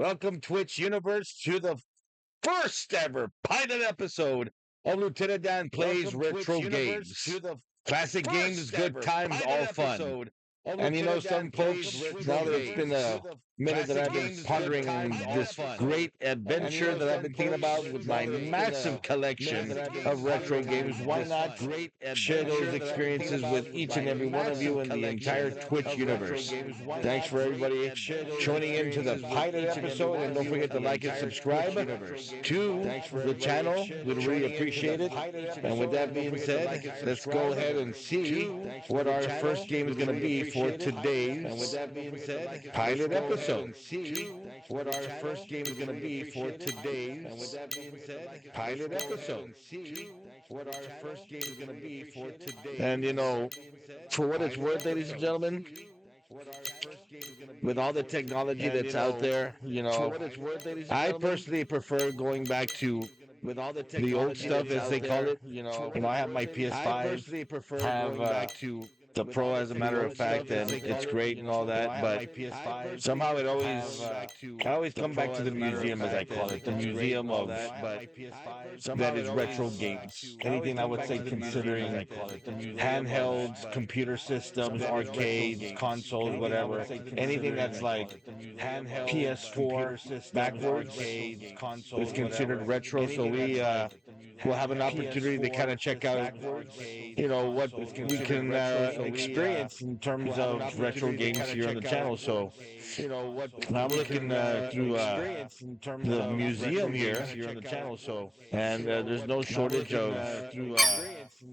Welcome, Twitch Universe, to the first ever pilot episode of Lieutenant Dan Plays Retro Games. Classic games, good times, all fun. And you know, some folks, now that it's been a minute that I've been pondering on this great adventure that I've been thinking about with my massive collection of retro games, why not share those experiences with each and every one of you in the entire Twitch universe? Thanks for everybody tuning into the pilot episode, and don't forget to like and subscribe to the channel. We'd really appreciate it. And with that being said, let's go ahead and see what our first game is going to be for today's pilot episode. What our first game is going to be for today's pilot episode. What our first game is going to be for today. And you know, for what it's worth, ladies and gentlemen, with all the technology that's out there, you know, I personally prefer going back to the old stuff, as they call it. I have my PS5, have the Pro, as a matter of fact, and it's great and all that, but somehow I always come back to the museum, as I call it, the museum of that is retro games. Anything I would say, considering handhelds, computer systems, arcades, consoles, whatever, anything that's like PS4 backwards is considered retro. So we will have an opportunity to kind of check out, what we can experience in terms of retro games here on the channel. So I'm looking through the museum here on the channel. So, and there's no shortage of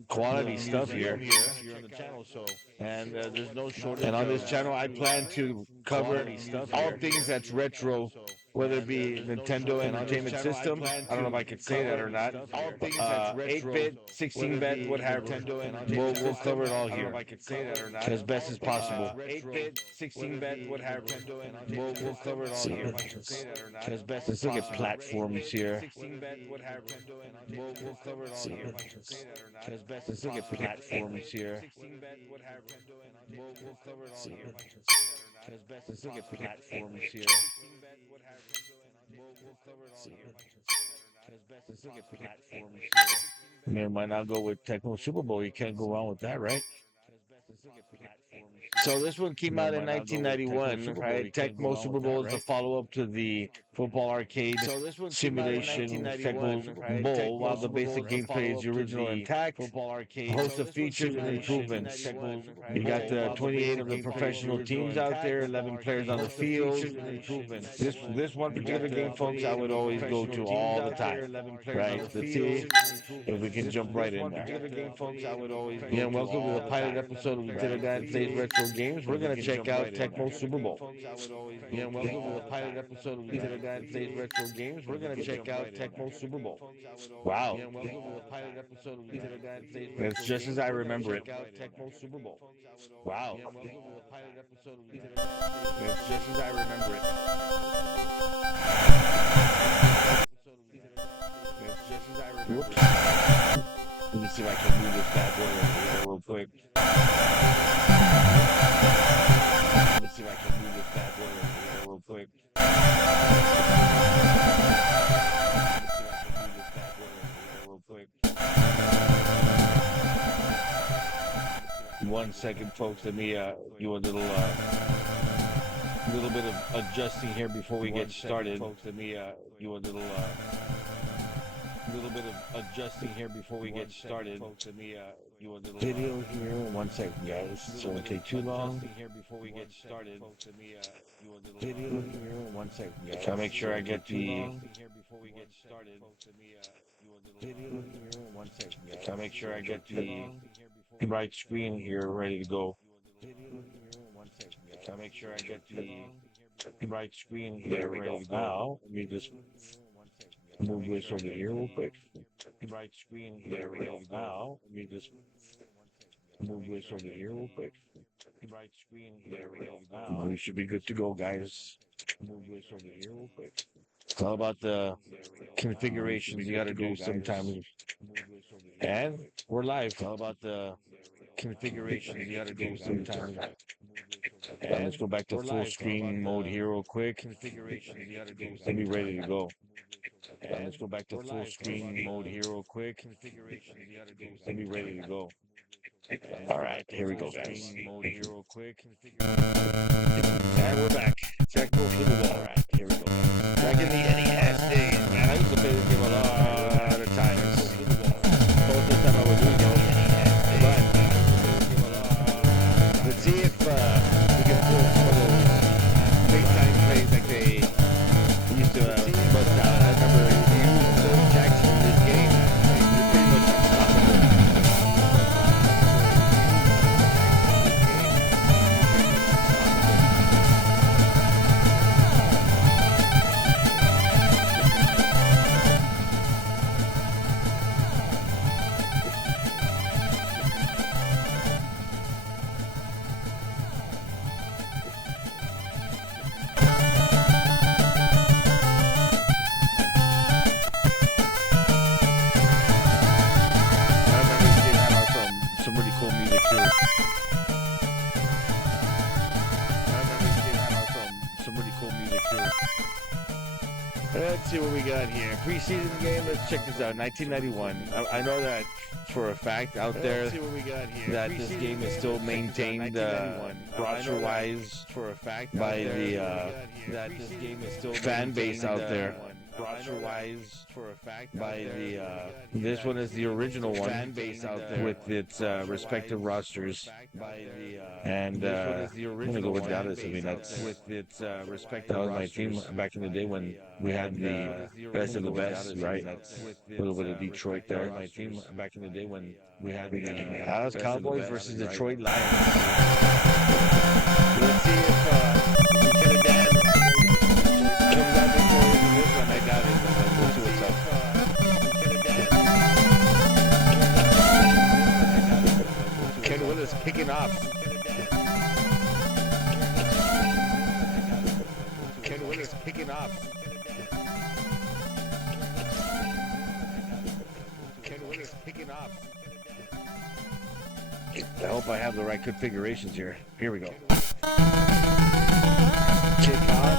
quality stuff here. And there's no shortage. And on this channel, I plan to cover all things that's retro, whether it be Nintendo Entertainment System. I don't know if I could say that or not. 8-bit, 16-bit, what have you. We'll cover it all here as best as possible. 8-bit, 16-bit, what have you. We'll cover it all here as best. Let's look at platforms here. We'll cover it all here as best. Let's look at platforms here. We'll cover it all here as best. Let's look at platforms here. Let's look at platforms here. Man, why not go with Tecmo Super Bowl? You can't go wrong with that, right? So this one came out in 1991, right? Tecmo Super Bowl is the follow-up to the football arcade simulation Tecmo Bowl, while the basic gameplay is the original intact. Host of features and improvements. You got the 28 of the professional teams out there, 11 players on the field. This one particular game, folks, I would always go to all the time. Right? Let's see if we can jump right in there. Yeah, welcome to the pilot episode of Lieutenant Dan Plays Retro Games. We're going to check out Tecmo Super Bowl. Yeah, welcome to the pilot episode of Lieutenant Dan Plays Retro Games. We're going to check out Tecmo Super Bowl. Wow. It's just as I remember it. Wow. It's just as I remember it. It's just as I remember it. Let me see if I can move this bad boy over here real quick. Let me see if I can move this bad boy over here real quick. Let me see if I can move this bad boy over here real quick. 1 second, folks. Let me do a little bit of adjusting here before we get started. Folks, let me do a little bit of adjusting here before we get started. Folks, let me do a little video here. 1 second, guys. So it won't take too long. Here before we get started. Folks, let me do a little video here. 1 second, guys. Try to make sure I get the here before we get started. Video here. 1 second, guys. Try to make sure I get the right screen here ready to go. Try to make sure I get the right screen here ready to go. Now, let me just move this over here real quick. Right screen here ready to go. Now, let me just move this over here real quick. Right screen here ready to go. We should be good to go, guys. Move this over here real quick. It's all about the configurations you got to do sometimes. And we're live. It's all about the configurations you got to do sometimes. Let's go back to full screen mode here real quick. Let me ready to go. Let's go back to full screen mode here real quick. Let me ready to go. All right, here we go, guys. And we're back. Tecmo Super Bowl. All right, here we go. Back in the NES days, man. I used to play this game a lot of times. Most of the time I would lose, though. But let's see if we can pull some of those big time plays like they used to bust out. I remember if you use those jacks in this game, you're pretty much unstoppable. Let's see what we got here. Preseason game. Let's check this out. 1991. I know that for a fact out there. Let's see what we got here. That this game is still maintained roster-wise for a fact by the that this game is still fan base out there. Roster-wise for a fact by the this one is the original one. Fan base out there with its respective rosters. And I'm gonna go with Dallas. I mean, that's with its respective. That was my team back in the day when we had the best of the best, right? A little bit of Detroit there. My team back in the day when we had the Dallas Cowboys versus Detroit Lions. Let's see if Lieutenant Dan comes out victorious in this one. I doubt it, but we'll see what's up. Lieutenant Dan. Ken Willis kicking off. Ken Willis kicking off. Ken Willis kicking off. I hope I have the right configurations here. Here we go. Kick off.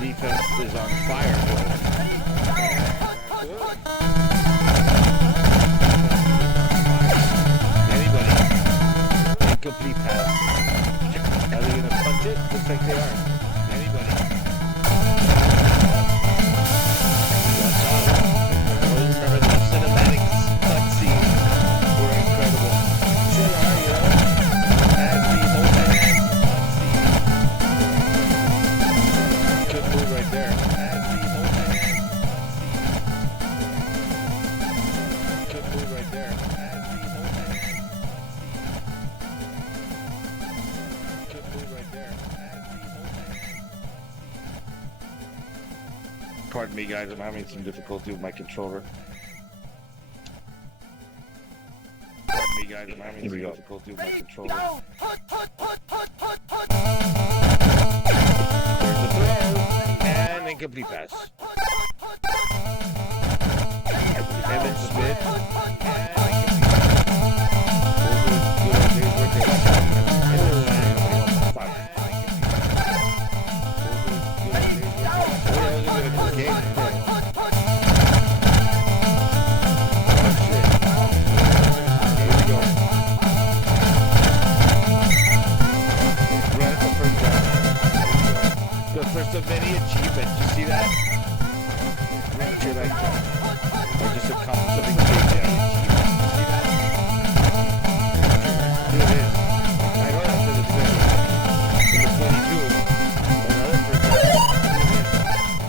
Defense is on fire, bro. Anybody? Incomplete pass. Are they going to punt it? Looks like they are. Anybody? That's all. Always remember the cinematics cutscenes were incredible. Sure are, you know. As these open hands cutscenes. Good move right there. As these open hands cutscenes. Good move right there. As these open hands cutscenes. Good move right there. As these open hands. Pardon me, guys. I'm having some difficulty with my controller. Pardon me, guys. I'm having some difficulty with my controller. There's the throw and incomplete pass. Evan Smith. First of many achievements. You see that? You're like, I just accomplished something big there. Here it is. I know that's in the 20. In the 22. Another first down.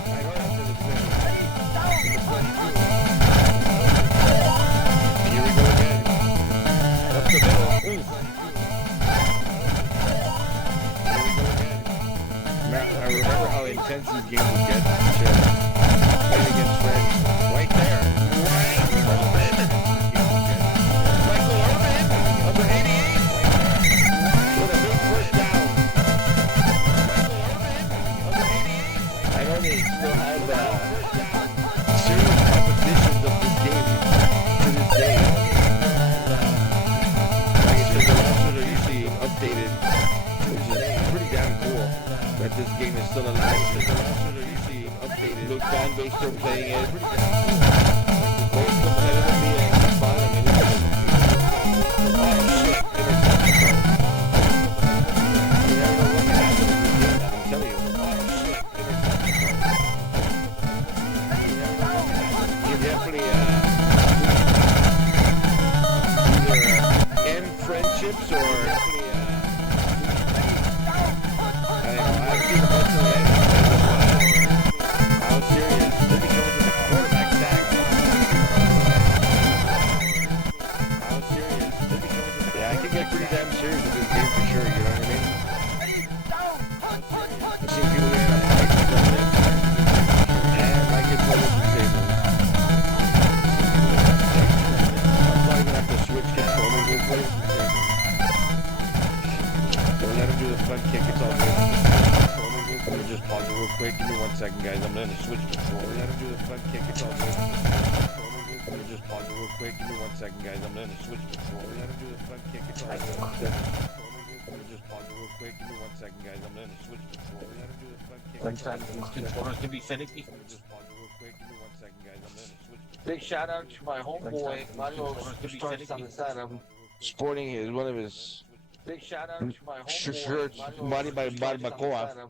I know that's in the 20. In the 22. Here we go again. Up the middle. intense these games will get. Shit. Playing against friends. Right there. Right open. Michael Irvin, number 88. With a big first down. Michael Irvin, number 88. I know they still have serious competitions of this game to this day. Like I said, the rosters are usually updated, which is pretty damn cool that this game is still alive. The rosters are usually updated. Look, fan base still playing it. Pretty damn cool. Both competitively and for fun. I mean, look at it. Oh shit! Interception. You never know what can happen in this game. I'm telling you. Oh shit! Interception. You never know what can happen. You definitely either end friendships or. I've seen a bunch of ends because of how serious. Then he goes with the quarterback sack. How serious. Then he goes with the I can get pretty damn serious with this game for sure, you know what I mean? I've seen people get in a fight because of it. And like it's always the same. I'm probably gonna have to switch controllers real quick. Don't let him do the front kick, it's all good. Let me just pause it real quick. Give me 1 second, guys. I'm gonna switch controller. Let him do the front kick. It's all good. Let me just pause it real quick. Give me 1 second, guys. I'm gonna switch controller. Let him do the front kick. It's all good. Let me just pause it real quick. Give me 1 second, guys. I'm gonna switch controller. Let him do the front kick. Sometimes these controllers can be finicky. Let me just pause it real quick. Give me 1 second, guys. I'm gonna switch. Big shout out to my homeboy Mario Starts on the side of him. Sporting is one of his Big shout out to my homeboy shirts, body by Barbacoa.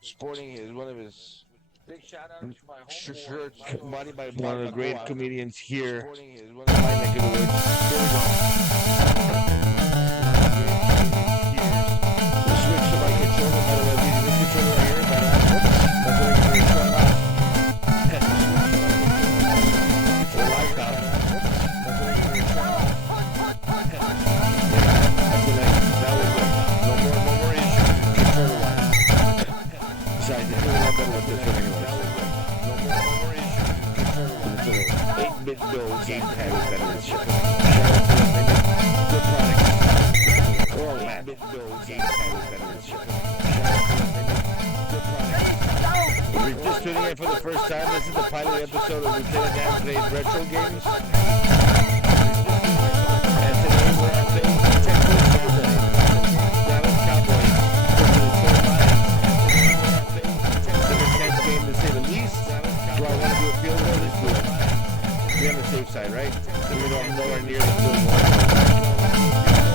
Sporting is one of his big shout out to my homeboy shirts, body by one of the great comedians here. Sporting is one of my neck of the woods. Here we go. The switch to my controller, by the way, using this controller right here, but that's what I can really show off. For lifestyle. That's what I can really show off. That was good. No more issues controller-wise. Besides, it was a lot better with this one anyway. No more issues controller-wise. 8-bit Bill game pad is better than shit. Shout out to them. They make good products. Oh, 8-bit Bill game pad is better than shit. Shout out to them. They make good products. If you're just tuning in for the first time, this is the pilot episode of Lieutenant Dan Plays Retro Games. And today we're playing Tecmo Super Bowl. Dallas Cowboys over the Detroit Lions. It's an intense game to say the least. Do I want to do a field goal? Let's do it. Be on the safe side, right? Even though I'm nowhere near the field goal.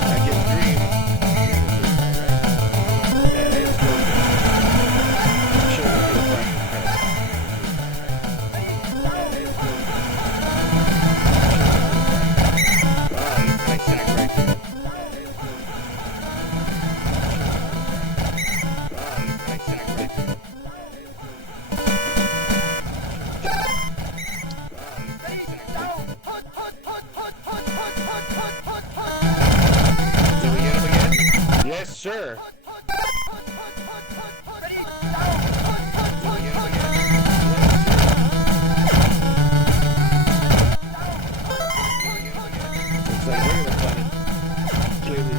I can dream. And it's good. Sure, I feel fine. Nice sack right there. Nice sack right there. Did we get him again? Yes, sir. Did we get him again? Looks like we're gonna find it. Clearly,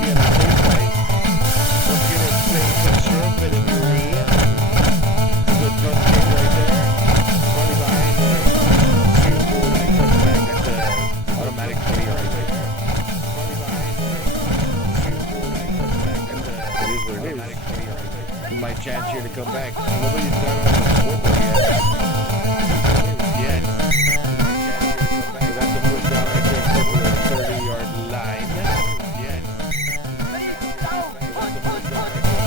be on the safe side. Let's get it playing conservatively. It's a good gun kick right there. Funny behind the field goal line touchback. That's an automatic 20 right there. Funny behind the field goal line touchback. That's it is what it is. Automatic 20 right there. My chance here to come back. Nobody's done it on the scoreboard yet. Yes. So that's a first down right there, close to the 30-yard line. Yes. So that's a first down right there.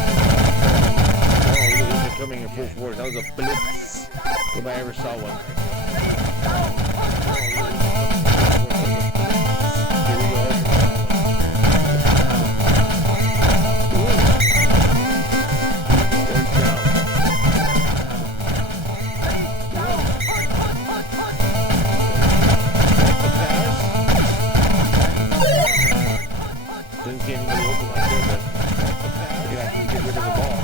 Oh, these are coming in full force. That was a blitz, if I ever saw one. Here we go. Third down. Didn't see anybody open right there, but they're gonna have to get rid of the ball.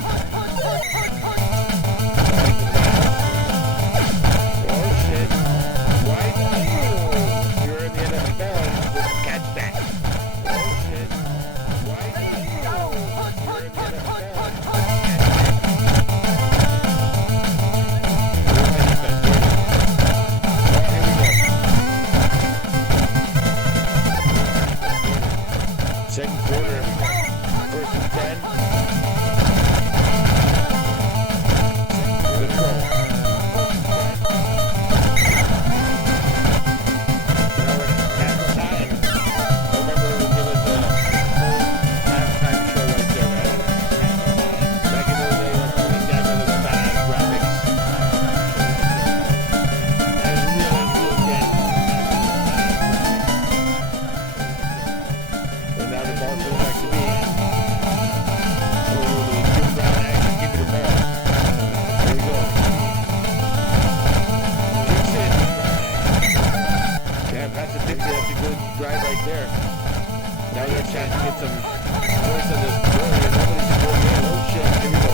Now we got a chance to get some points on this board here. Nobody's scoring yet. Oh shit, here we go.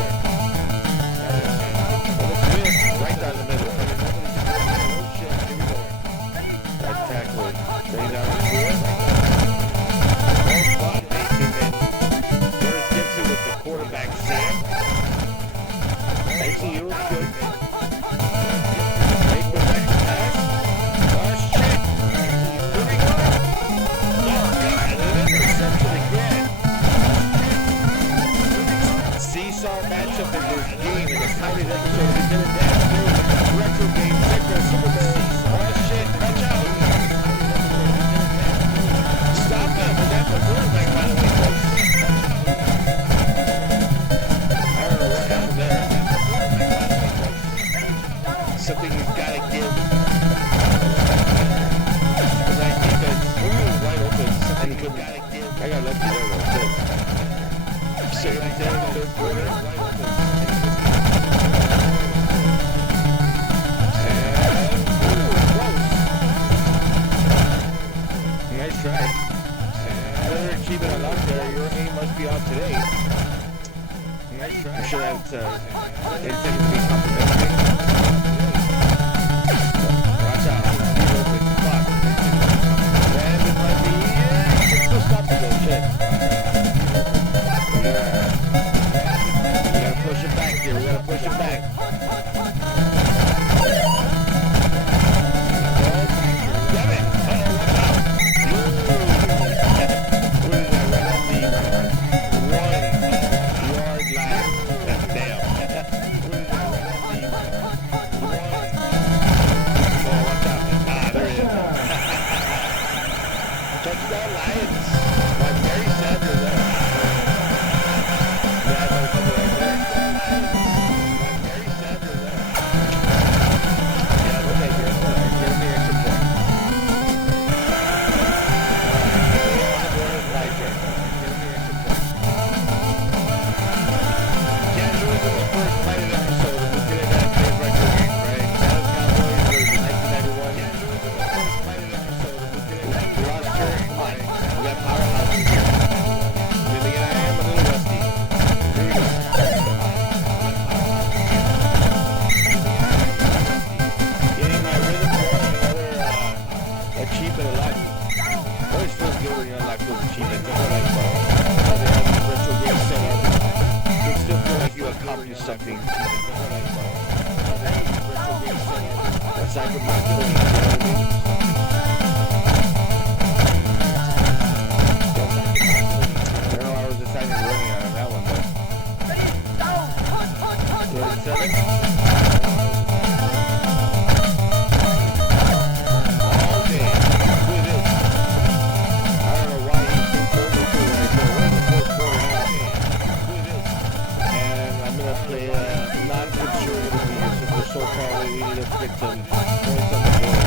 Let's win. Right down the middle. Nobody's scoring yet. Oh shit, here we go. That tackle is right down the field. Oh fuck, they came in. Dennis Gibson with the quarterback Sam. I see you. Good. Make the back to pass. Oh shit. Here we go. Oh god, an interception again. Seesaw matchup in this game in the Sunday episode of Lieutenant Dan's new retro game Tecmo Super Bowl. Oh shit, watch out. Stop that. We got the quarterback by the way, folks. I don't know what happened there. Something you've got to give. Because I think that's wide open. Something you got to give. I got lucky there though, too. Second and 10 in the third quarter. And, close. Nice try. Another achievement unlocked there. Your aim must be off today. Nice try. I'm sure that's intended to be complimentary. Watch out. He's open. Fuck. And it might be... Yeah, it's still stopped to go. Shit. We gotta push it back here. We gotta push it back. Damn it! Uh-oh, watch out! What is that? Right on the 1 yard line. Damn. What is that? Right on the 1. Oh, watch out. Ah, there it is. Touchdown Lions. By Barry Sanders there. Yeah, motherfucker right there. By Barry Sanders there. Yeah, we'll take it. Give him the extra point. Alright, on the board is Liger. Give him the extra point. Can't lose in the first pilot episode of Lieutenant Dan's Favorite Retro Game, right? Dallas Cowboys versus 1991. Can't lose in the first pilot episode of Lieutenant Dan's roster. Come on. We got powerhouses here. Maybe I am a little rusty. Here we go. Getting my rhythm going, another achievement unlocked. Always feels good when you unlock those achievements. I feel like how they have the retro game set up. You still feel like you accomplished something. Aside from my feelings, you know what I mean? I don't know, I was deciding running out on that one, but 37. All day. Look at this. I don't know why he thinks over to right there. We're in the fourth quarter now. Look at this. And I'm going to play non-conservatively here since we're so far away. We need to get some points on the board.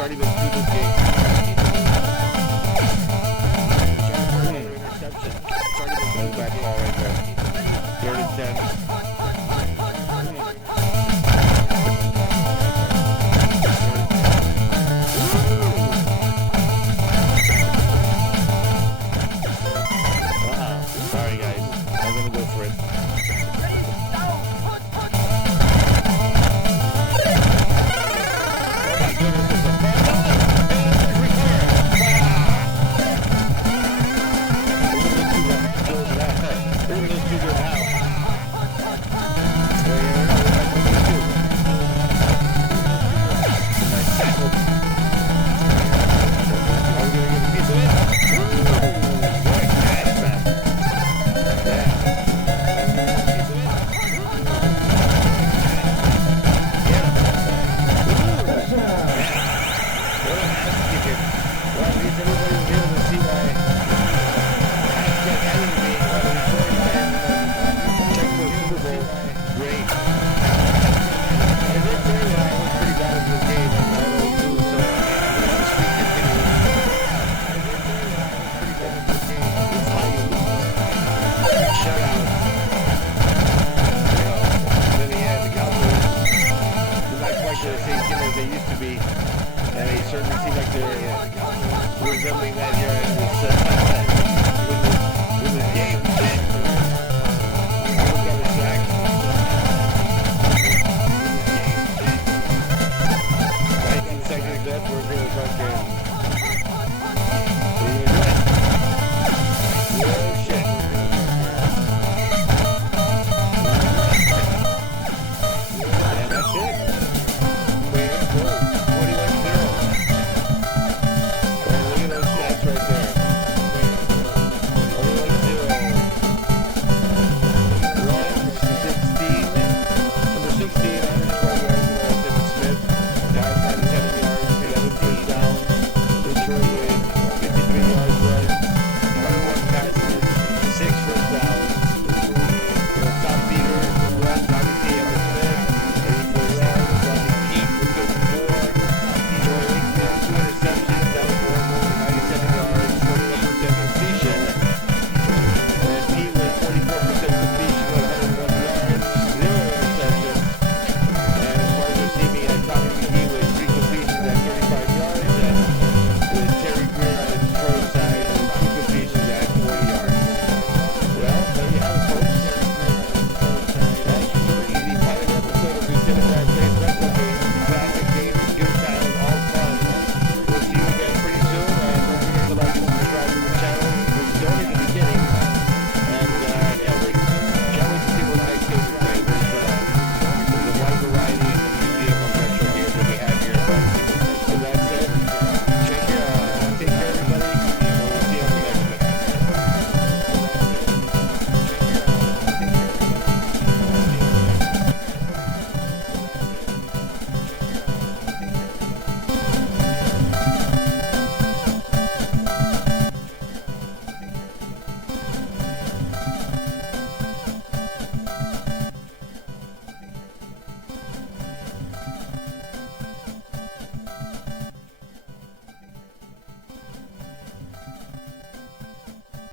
starting to do this game. Interception. That's bad call right there. 3rd and 10. Sorry guys, I'm gonna go for it. Tecmo Super Bowl, great. I did say that I was pretty bad at this game, and I always do, so the streak continues. I did say that I was pretty bad at this game. It's how you lose. Shutout. In the end, the Cowboys are not quite the same team as they used to be, and they certainly seem like they're resembling that here.